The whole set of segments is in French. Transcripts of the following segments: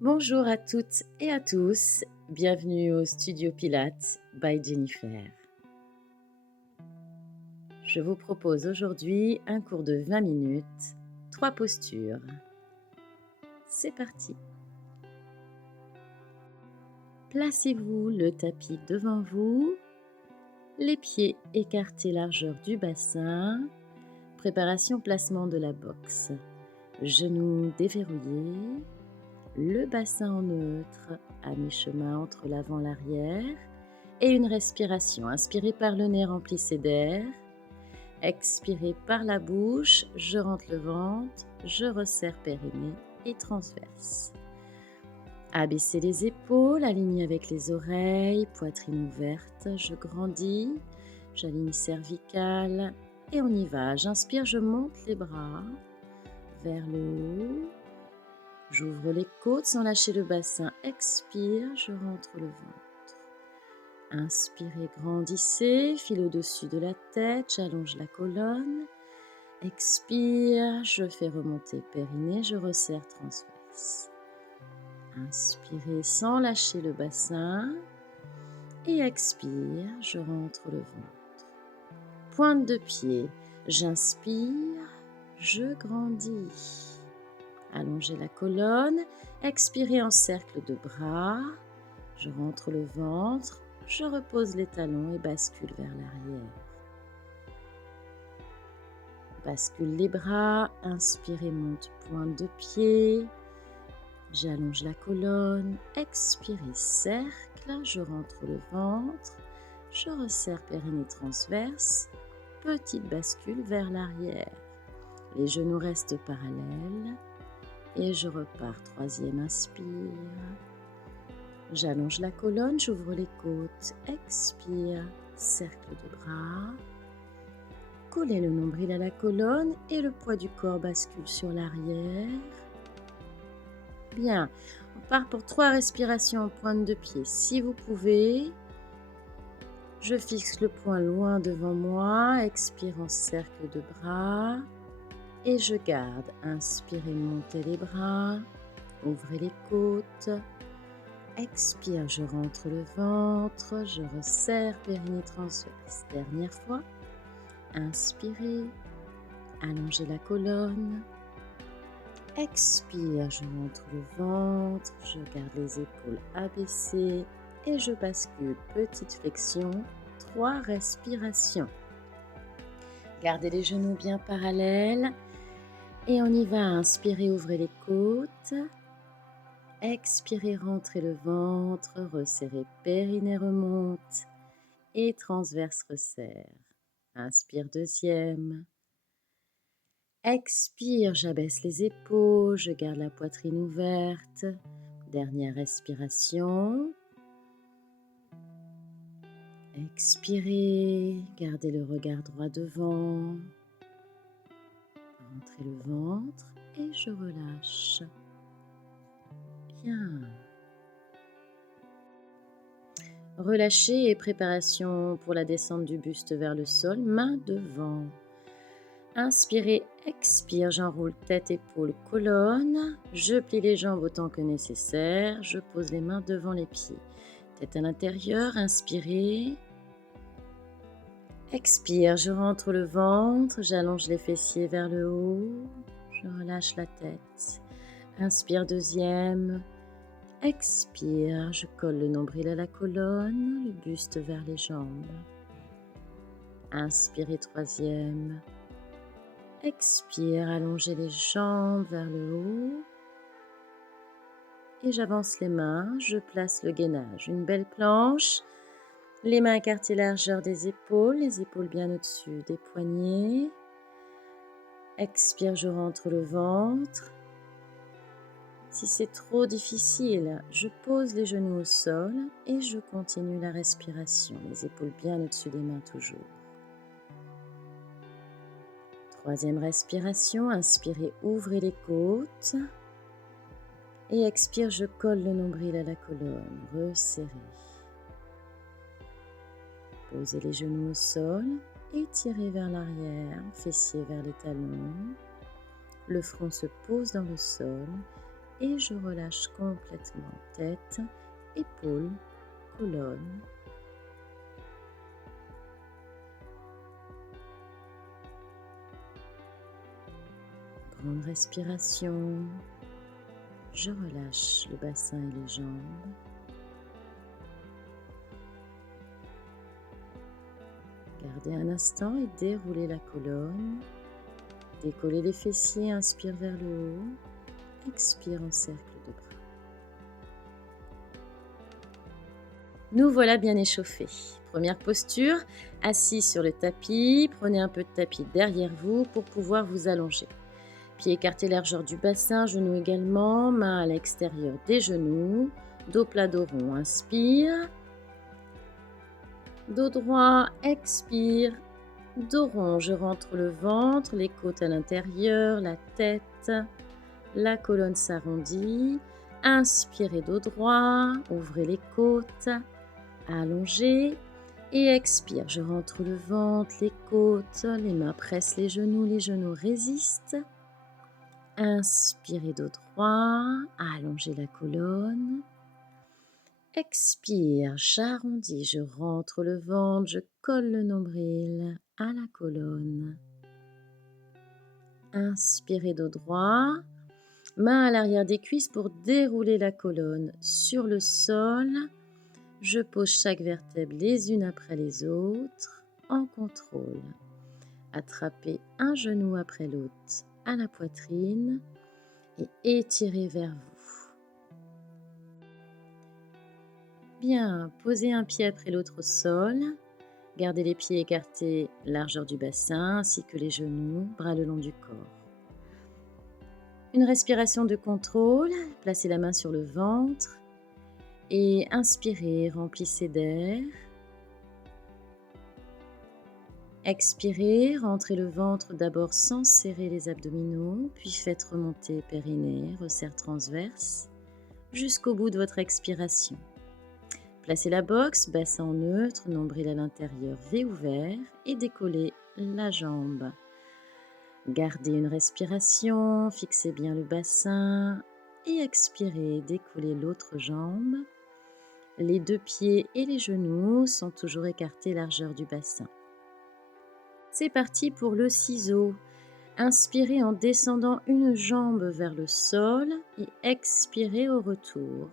Bonjour à toutes et à tous, bienvenue au Studio Pilates by Jennifer. Je vous propose aujourd'hui un cours de 20 minutes, 3 postures. C'est parti. Placez-vous le tapis devant vous, les pieds écartés largeur du bassin, préparation placement de la boxe. Genoux déverrouillés, le bassin en neutre, à mi-chemin entre l'avant et l'arrière, et une respiration. Inspirez par le nez, remplissez d'air. Expirez par la bouche, je rentre le ventre, je resserre périnée et transverse. Abaissez les épaules, alignez avec les oreilles, poitrine ouverte, je grandis, j'aligne cervicale et on y va. J'inspire, je monte les bras vers le haut. J'ouvre les côtes sans lâcher le bassin. Expire, je rentre le ventre. Inspirez, grandissez, fil au-dessus de la tête, j'allonge la colonne. Expire, je fais remonter périnée, je resserre transverse. Inspirez sans lâcher le bassin. Et expire, je rentre le ventre. Pointe de pied, j'inspire, je grandis. Allongez la colonne, expirez en cercle de bras, je rentre le ventre, je repose les talons et bascule vers l'arrière. Bascule les bras, inspirez, monte pointe de pied, j'allonge la colonne, expirez, cercle, je rentre le ventre, je resserre périnée transverse, petite bascule vers l'arrière. Les genoux restent parallèles. Et je repars, troisième inspire. J'allonge la colonne, j'ouvre les côtes, expire, cercle de bras. Collez le nombril à la colonne et le poids du corps bascule sur l'arrière. Bien, on part pour 3 respirations en pointe de pied. Si vous pouvez, je fixe le poing loin devant moi, expire en cercle de bras. Et je garde, inspirez, montez les bras, ouvrez les côtes, expire, je rentre le ventre, je resserre, périnée transverse. Dernière fois, inspirez, allongez la colonne, expire, je rentre le ventre, je garde les épaules abaissées et je bascule, petite flexion, 3 respirations. Gardez les genoux bien parallèles. Et on y va, inspirez, ouvrez les côtes, expirez, rentrez le ventre, resserrez, périnée remonte et transverse resserre. Inspire, deuxième. Expire, j'abaisse les épaules, je garde la poitrine ouverte. Dernière respiration. Expirez, gardez le regard droit devant. Rentrez le ventre et je relâche. Bien. Relâchez et préparation pour la descente du buste vers le sol, main devant. Inspirez, expire, j'enroule tête, épaules, colonne. Je plie les jambes autant que nécessaire. Je pose les mains devant les pieds. Tête à l'intérieur, inspirez. Expire, je rentre le ventre, j'allonge les fessiers vers le haut. Je relâche la tête. Inspire, deuxième. Expire, je colle le nombril à la colonne, le buste vers les jambes. Inspirez, troisième. Expire, allongez les jambes vers le haut. Et j'avance les mains, je place le gainage. Une belle planche, les mains écartées largeur des épaules, les épaules bien au-dessus des poignets. Expire, je rentre le ventre. Si c'est trop difficile, je pose les genoux au sol et je continue la respiration. Les épaules bien au-dessus des mains toujours. Troisième respiration, inspirez, ouvrez les côtes. Et expire, je colle le nombril à la colonne, resserrez. Posez les genoux au sol, étirez vers l'arrière, fessiers vers les talons. Le front se pose dans le sol et je relâche complètement tête, épaules, colonne. Grande respiration. Je relâche le bassin et les jambes. Gardez un instant et déroulez la colonne. Décollez les fessiers, inspire vers le haut. Expire en cercle de bras. Nous voilà bien échauffés. Première posture, assis sur le tapis. Prenez un peu de tapis derrière vous pour pouvoir vous allonger. Pieds écartés largeur du bassin, genoux également, mains à l'extérieur des genoux. Dos plat, dos rond, inspire. Dos droit, expire. Dos rond, je rentre le ventre, les côtes à l'intérieur, la tête, la colonne s'arrondit. Inspirez dos droit, ouvrez les côtes, allongez et expire. Je rentre le ventre, les côtes, les mains pressent les genoux résistent. Inspirez dos droit, allongez la colonne. Expire, j'arrondis, je rentre le ventre, je colle le nombril à la colonne. Inspirez dos droit, main à l'arrière des cuisses pour dérouler la colonne sur le sol. Je pose chaque vertèbre les unes après les autres en contrôle. Attrapez un genou après l'autre à la poitrine et étirez vers vous. Bien, posez un pied après l'autre au sol. Gardez les pieds écartés, largeur du bassin, ainsi que les genoux, bras le long du corps. Une respiration de contrôle. Placez la main sur le ventre et inspirez, remplissez d'air. Expirez, rentrez le ventre d'abord sans serrer les abdominaux, puis faites remonter périnée, resserre transverse, jusqu'au bout de votre expiration. Placez la boxe, bassin en neutre, nombril à l'intérieur, V ouvert et décollez la jambe. Gardez une respiration, fixez bien le bassin et expirez, décollez l'autre jambe. Les deux pieds et les genoux sont toujours écartés largeur du bassin. C'est parti pour le ciseau. Inspirez en descendant une jambe vers le sol et expirez au retour.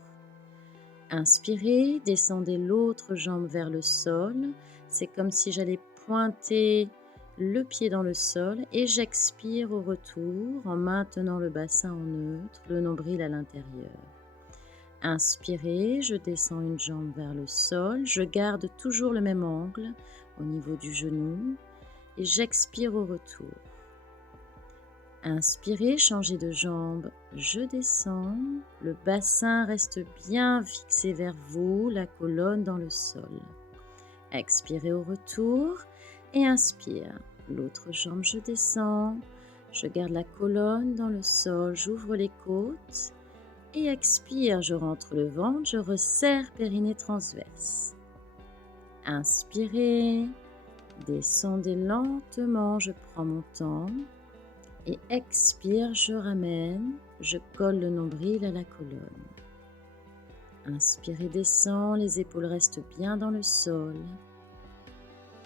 Inspirez, descendez l'autre jambe vers le sol. C'est comme si j'allais pointer le pied dans le sol et j'expire au retour en maintenant le bassin en neutre, le nombril à l'intérieur. Inspirez, je descends une jambe vers le sol. Je garde toujours le même angle au niveau du genou et j'expire au retour. Inspirez, changez de jambe, je descends, le bassin reste bien fixé vers vous, la colonne dans le sol. Expirez au retour et inspire, l'autre jambe, je descends, je garde la colonne dans le sol, j'ouvre les côtes et expire, je rentre le ventre, je resserre périnée transverse. Inspirez, descendez lentement, je prends mon temps. Et expire, je ramène, je colle le nombril à la colonne. Inspire et descend, les épaules restent bien dans le sol.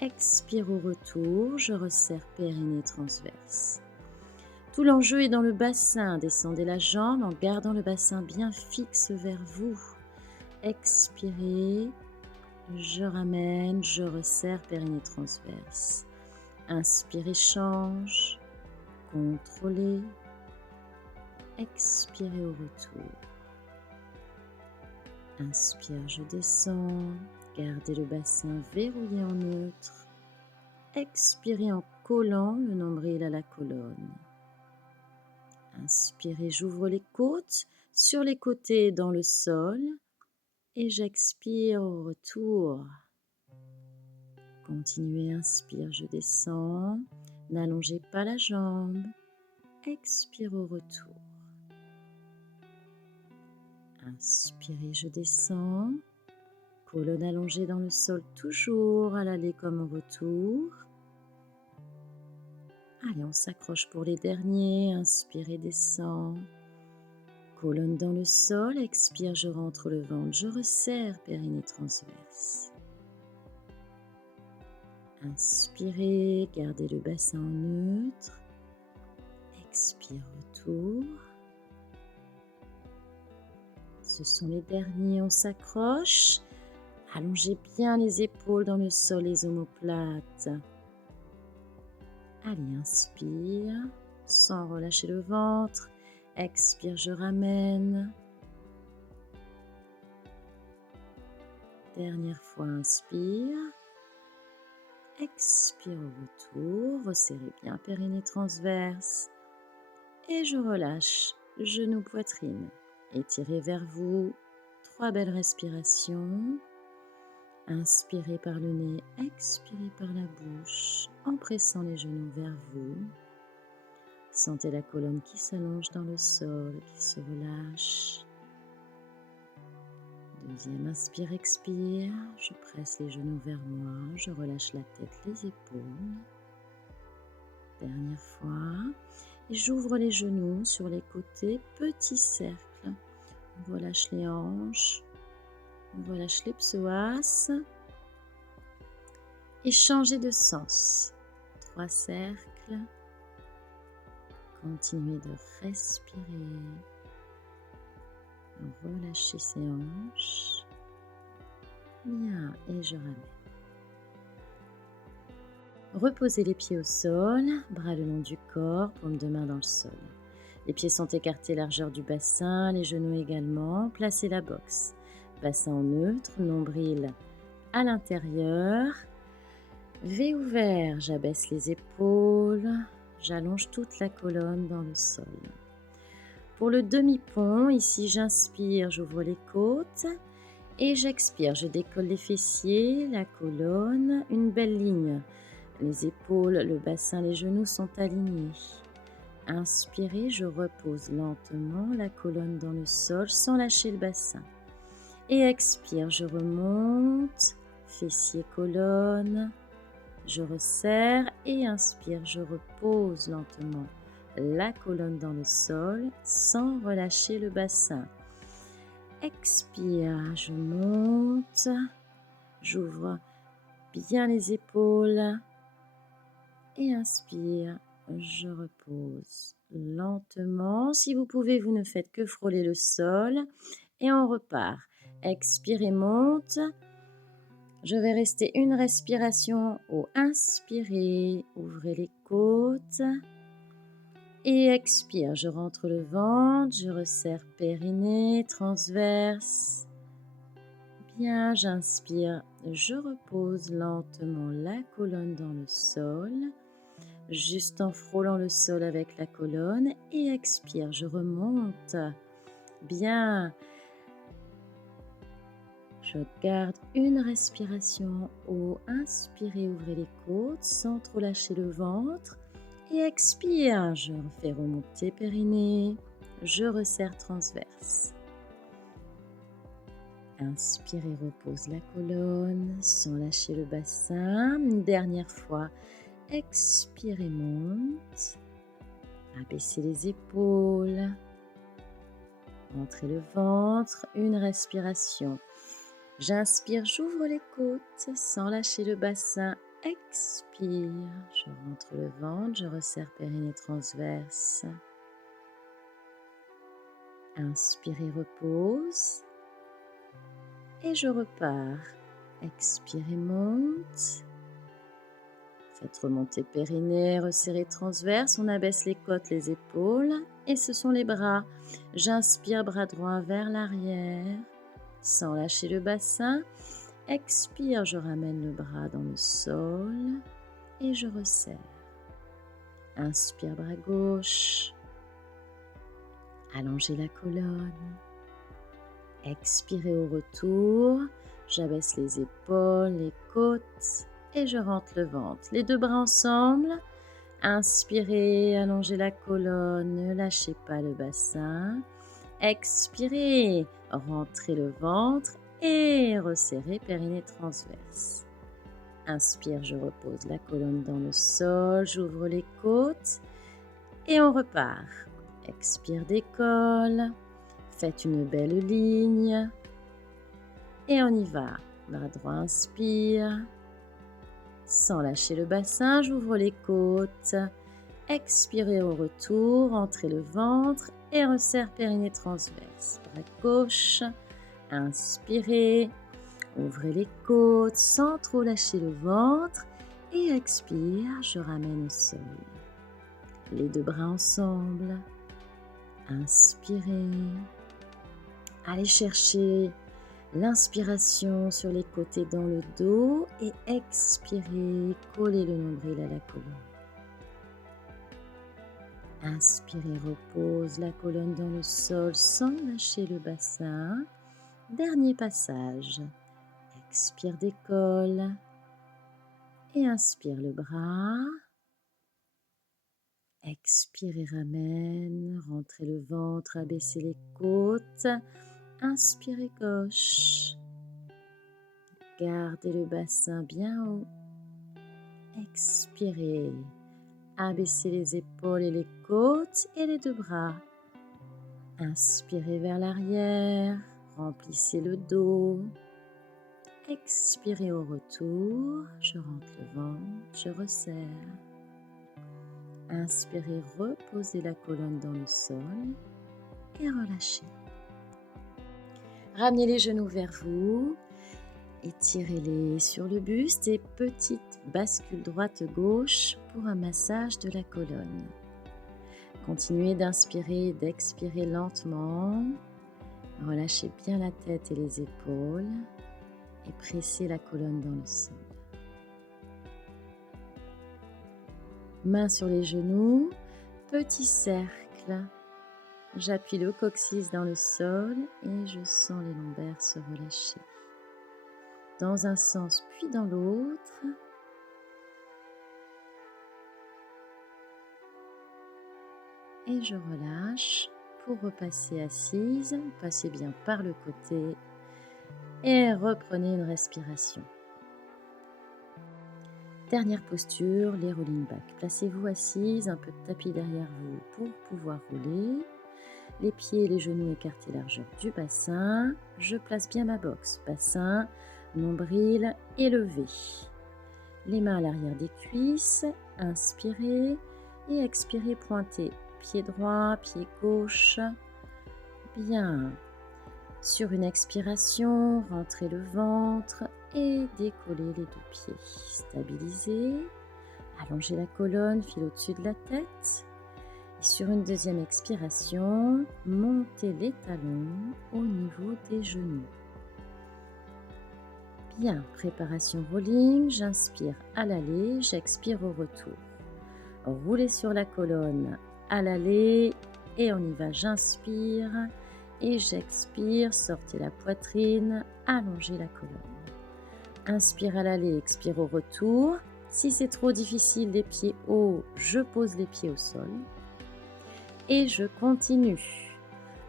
Expire au retour, je resserre périnée transverse. Tout l'enjeu est dans le bassin, descendez la jambe en gardant le bassin bien fixe vers vous. Expirez, je ramène, je resserre périnée transverse. Inspire et change. Contrôlez, expirez au retour. Inspire, je descends, gardez le bassin verrouillé en neutre. Expirez en collant le nombril à la colonne. Inspirez, j'ouvre les côtes, sur les côtés dans le sol et j'expire au retour. Continuez, inspire, je descends, n'allongez pas la jambe. Expire au retour. Inspirez, je descends. Colonne allongée dans le sol, toujours à l'aller comme au retour. Allez, on s'accroche pour les derniers. Inspirez, descend. colonne dans le sol. Expire, je rentre le ventre, je resserre, périnée transverse. Inspirez, gardez le bassin en neutre. Expire, retour. Ce sont les derniers, on s'accroche. Allongez bien les épaules dans le sol, les omoplates. Allez, inspire, sans relâcher le ventre. Expire, je ramène. Dernière fois, inspire. Expire au retour, resserrez bien périnée transverse. Et je relâche, genou, poitrine. Étirez vers vous, 3 belles respirations. Inspirez par le nez, expirez par la bouche, en pressant les genoux vers vous. Sentez la colonne qui s'allonge dans le sol, qui se relâche. Deuxième inspire, expire, je presse les genoux vers moi, je relâche la tête, les épaules. Dernière fois, et j'ouvre les genoux sur les côtés, petit cercle. On relâche les hanches, on relâche les psoas. Et changez de sens. 3 cercles. Continuez de respirer. Relâchez ses hanches. Bien, et je ramène. Reposez les pieds au sol, bras le long du corps, paume de main dans le sol. Les pieds sont écartés largeur du bassin, les genoux également. Placez la boxe. Bassin en neutre, nombril à l'intérieur. V ouvert, j'abaisse les épaules, j'allonge toute la colonne dans le sol. Pour le demi-pont, ici j'inspire, j'ouvre les côtes et j'expire, je décolle les fessiers, la colonne, une belle ligne. Les épaules, le bassin, les genoux sont alignés. Inspirez, je repose lentement la colonne dans le sol sans lâcher le bassin. Et expire, je remonte, fessiers, colonne. Je resserre et inspire, je repose lentement la colonne dans le sol sans relâcher le bassin. Expire, je monte, j'ouvre bien les épaules et inspire, je repose lentement. Si vous pouvez, vous ne faites que frôler le sol et on repart. Expire et monte. Je vais rester une respiration au inspirer, ouvrez les côtes et expire, je rentre le ventre, je resserre périnée, transverse. Bien, j'inspire, je repose lentement la colonne dans le sol, juste en frôlant le sol avec la colonne et expire, je remonte. Bien. Je garde une respiration au inspirer, ouvrez les côtes sans trop lâcher le ventre. Et expire, je refais remonter périnée, je resserre transverse. Inspirez, repose la colonne sans lâcher le bassin. Une dernière fois, expirez, monte. Abaissez les épaules. Rentrez le ventre, une respiration. J'inspire, j'ouvre les côtes sans lâcher le bassin. Expire, je rentre le ventre, je resserre périnée transverse. Inspirez, repose. Et je repars. Expirez, monte. Faites remonter périnée, resserrez transverse. On abaisse les côtes, les épaules. Et ce sont les bras. J'inspire, bras droit vers l'arrière. Sans lâcher le bassin, expire, je ramène le bras dans le sol et je resserre. Inspire, bras gauche, allongez la colonne. Expirez au retour, j'abaisse les épaules, les côtes et je rentre le ventre. Les deux bras ensemble, inspirez, allongez la colonne, ne lâchez pas le bassin. Expirez, rentrez le ventre et resserrez périnée transverse. Inspire, je repose la colonne dans le sol, j'ouvre les côtes et on repart. Expire, décolle. Faites une belle ligne. Et on y va. Bras droit, inspire. Sans lâcher le bassin, j'ouvre les côtes. Expirez au retour, entrez le ventre et resserre périnée transverse. Bras gauche, inspirez, ouvrez les côtes sans trop lâcher le ventre et expire, je ramène au sol. Les deux bras ensemble, inspirez, allez chercher l'inspiration sur les côtés dans le dos et expirez, collez le nombril à la colonne. Inspirez, repose la colonne dans le sol sans lâcher le bassin. Dernier passage. Expire, décolle. Et inspire le bras. Expire et ramène. Rentrez le ventre, abaissez les côtes. Inspirez gauche. Gardez le bassin bien haut. Expirez. Abaissez les épaules et les côtes et les deux bras. Inspirez vers l'arrière, remplissez le dos. Expirez au retour, je rentre le ventre, je resserre. Inspirez, reposez la colonne dans le sol et relâchez. Ramenez les genoux vers vous, étirez-les sur le buste et petite bascule droite-gauche pour un massage de la colonne. Continuez d'inspirer et d'expirer lentement. Relâchez bien la tête et les épaules et pressez la colonne dans le sol. Mains sur les genoux, petit cercle. J'appuie le coccyx dans le sol et je sens les lombaires se relâcher. Dans un sens puis dans l'autre. Et je relâche pour repasser assise. Passez bien par le côté et reprenez une respiration. Dernière posture, les rolling back. Placez-vous assise, un peu de tapis derrière vous pour pouvoir rouler. Les pieds et les genoux écartés largeur du bassin. Je place bien ma boxe. Bassin, nombril élevé. Les mains à l'arrière des cuisses. Inspirez et expirez, pointez. Pied droit, pied gauche. Bien. Sur une expiration, rentrez le ventre et décollez les deux pieds. Stabilisez. Allongez la colonne, fil au-dessus de la tête. Et sur une deuxième expiration, montez les talons au niveau des genoux. Bien, préparation rolling. J'inspire à l'aller, j'expire au retour. Roulez sur la colonne à l'aller et on y va. J'inspire et j'expire, sortez la poitrine, allongez la colonne. Inspire à l'aller, expire au retour. Si c'est trop difficile, les pieds hauts, je pose les pieds au sol. Et je continue.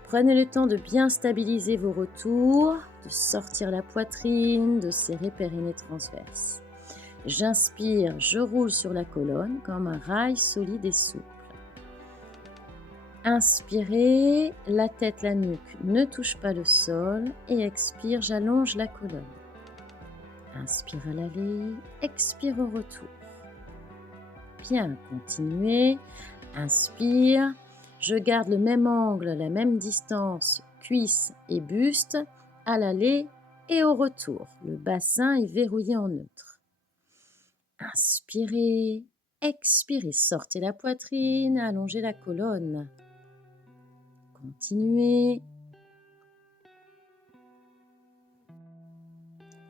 Prenez le temps de bien stabiliser vos retours, de sortir la poitrine, de serrer périnée transverse. J'inspire, je roule sur la colonne comme un rail solide et souple. Inspirez, la tête, la nuque ne touche pas le sol et expire, j'allonge la colonne. Inspire à l'aller, expire au retour. Bien, continuez. Inspire, je garde le même angle, la même distance, cuisse et buste, à l'aller et au retour. Le bassin est verrouillé en neutre. Inspirez, expirez, sortez la poitrine, allongez la colonne. Continuez.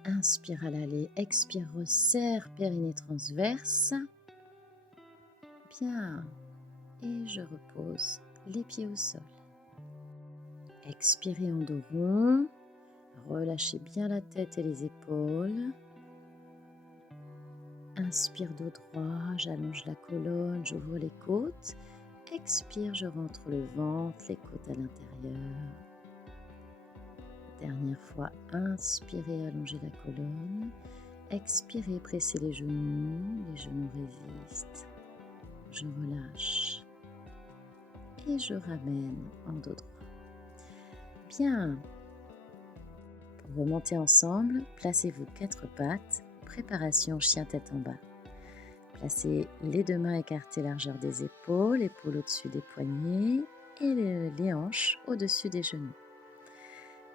Inspire à l'aller, expire, resserre, périnée transverse. Bien. Et je repose les pieds au sol. Expirez en dos rond. Relâchez bien la tête et les épaules. Inspire dos droit, j'allonge la colonne, j'ouvre les côtes. Expire, je rentre le ventre, les côtes à l'intérieur. Dernière fois, inspirez, allongez la colonne. Expirez, pressez les genoux résistent. Je relâche et je ramène en dos droit. Bien. Pour remonter ensemble, placez-vous 4 pattes. Préparation chien tête en bas. Placez les 2 mains écartées largeur des épaules, épaules au-dessus des poignets et les hanches au-dessus des genoux.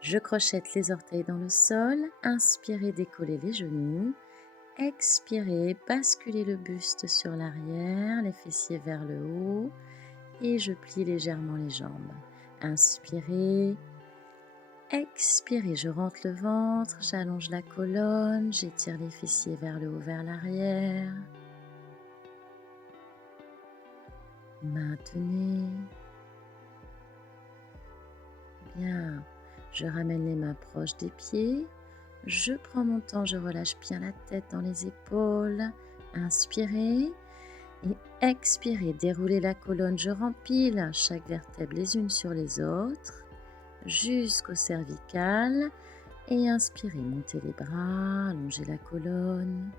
Je crochette les orteils dans le sol. Inspirez, décollez les genoux. Expirez, basculez le buste sur l'arrière, les fessiers vers le haut et je plie légèrement les jambes. Inspirez, expirez, je rentre le ventre, j'allonge la colonne, j'étire les fessiers vers le haut, vers l'arrière. Maintenez. Bien, je ramène les mains proches des pieds. Je prends mon temps, je relâche bien la tête dans les épaules. Inspirez et expirez, déroulez la colonne, je rempile chaque vertèbre les unes sur les autres jusqu'au cervical. Et inspirez, montez les bras, allongez la colonne,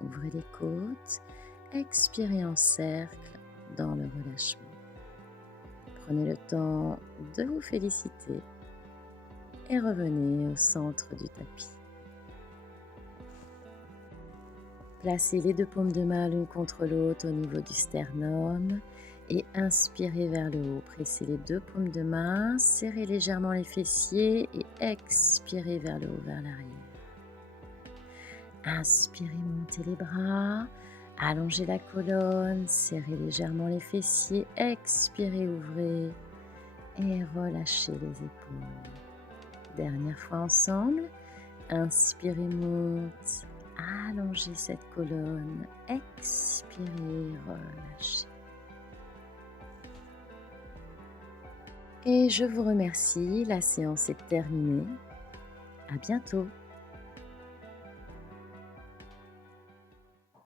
ouvrez les côtes. Expirez en cercle dans le relâchement. Prenez le temps de vous féliciter et revenez au centre du tapis. Placez les 2 paumes de main l'une contre l'autre au niveau du sternum et inspirez vers le haut. Pressez les 2 paumes de main, serrez légèrement les fessiers et expirez vers le haut, vers l'arrière. Inspirez, montez les bras, allongez la colonne, serrez légèrement les fessiers, expirez, ouvrez et relâchez les épaules. Dernière fois ensemble, inspirez, monte. Allongez cette colonne, expirez, relâchez. Et je vous remercie, la séance est terminée. À bientôt.